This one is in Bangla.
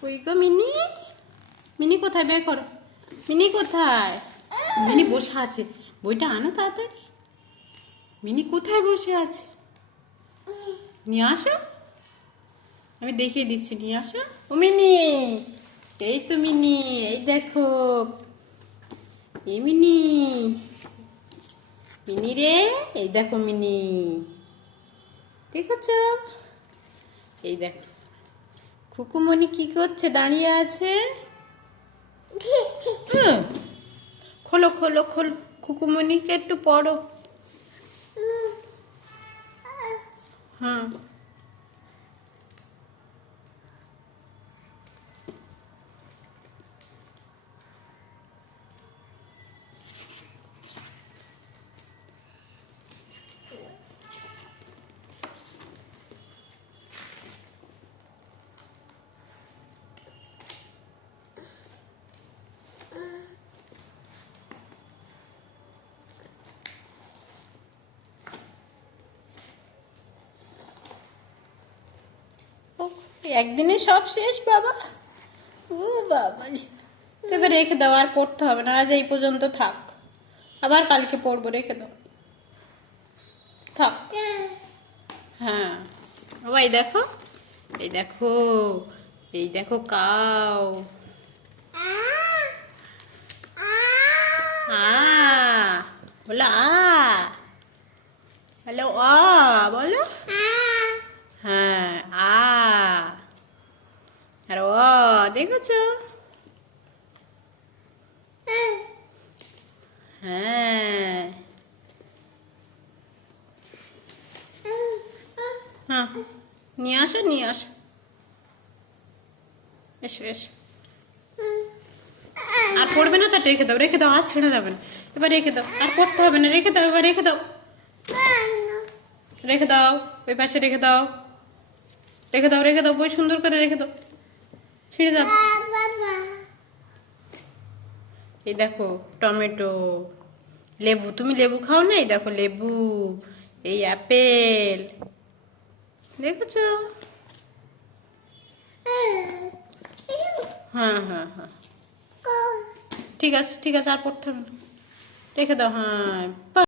কই গো মিনি? মিনি কোথায়? বের করো। মিনি কোথায়? মিনি বসে আছে। বইটা আনো তাড়াতাড়ি। মিনি কোথায় বসে আছে? নিয়ে আসো। আমি দেখিয়ে দিচ্ছি, নিয়ে আসো। ও মিনি, এই তো মিনি, এই দেখো। এই মিনি, মিনি রে, এই দেখো মিনি। দেখেছ? এই দেখো খুকুমণি কি করছে? দাঁড়িয়ে আছে। খোলো খোলো খোলো, খুকুমণিকে একটু পড়ো। হ্যাঁ, ও, একদিনে সব শেষ বাবা। ও বাবা, এবার রেখে দাও, আর পড়তে হবে না, আজ এই পর্যন্ত থাক। আবার কালকে পড়বো, রেখে দাও, থাক। হ্যাঁ, ও এই দেখো, এই দেখো, এই দেখো কাউ। আ বলো, হ্যালো, বলো। হ্যাঁ, আর দেখেছো? হ্যাঁ, হ্যাঁ, নিয়ে আসো, নিয়ে আসো, এসো এসো। আর পড়বে না, তা রেখে দাও, রেখে দাও, হাত ছেড়ে যাবে না। এবার রেখে দাও, আর পড়তে হবে না, রেখে দাও, এবার রেখে দাও, রেখে দাও, ওই পাশে রেখে দাও, রেখে দাও, রেখে দাও, বই সুন্দর করে রেখে দাও, ছিঁড়ে যাবে। এই দেখো টমেটো, লেবু, তুমি লেবু খাও না? এই দেখো লেবু, এই আপেল, দেখেছো? হ্যাঁ হ্যাঁ হ্যাঁ, ঠিক আছে ঠিক আছে, আর পড়তে হবে না, রেখে দাও। হ্যাঁ।